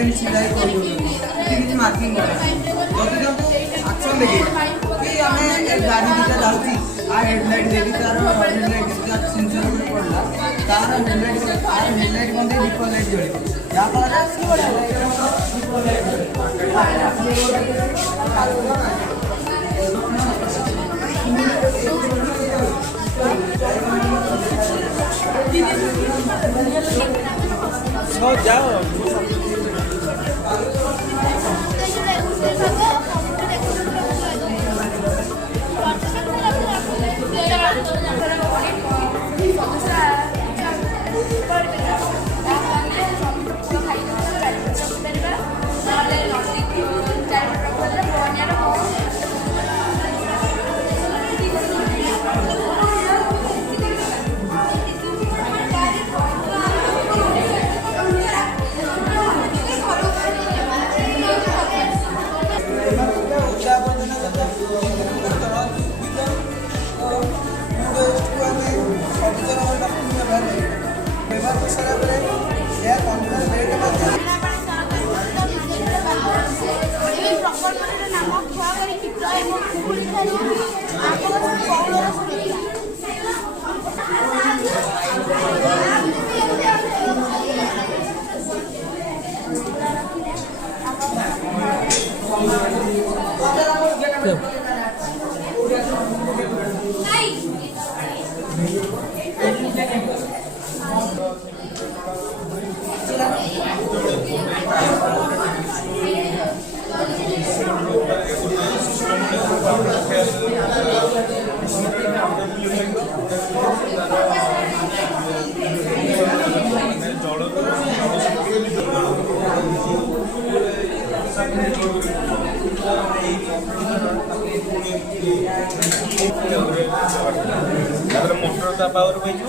ଯେମିତି ଛିଡ଼ା ହେଇ କରିଦେଉଛନ୍ତି କିଛି ମାର୍କିଂ ଯଦି ଆକ୍ସନ୍ ଦେଖେ କି ଆମେ ଗାଡ଼ି ଦୁଇଟା ଯାଉଛି हेडलाइट देखी तार हेडलाइट सेंसर उपरे पड़ला तार हेडलाइट बंद दीप लाइट जले जहाँफल जाओ मोटर पावर लाइट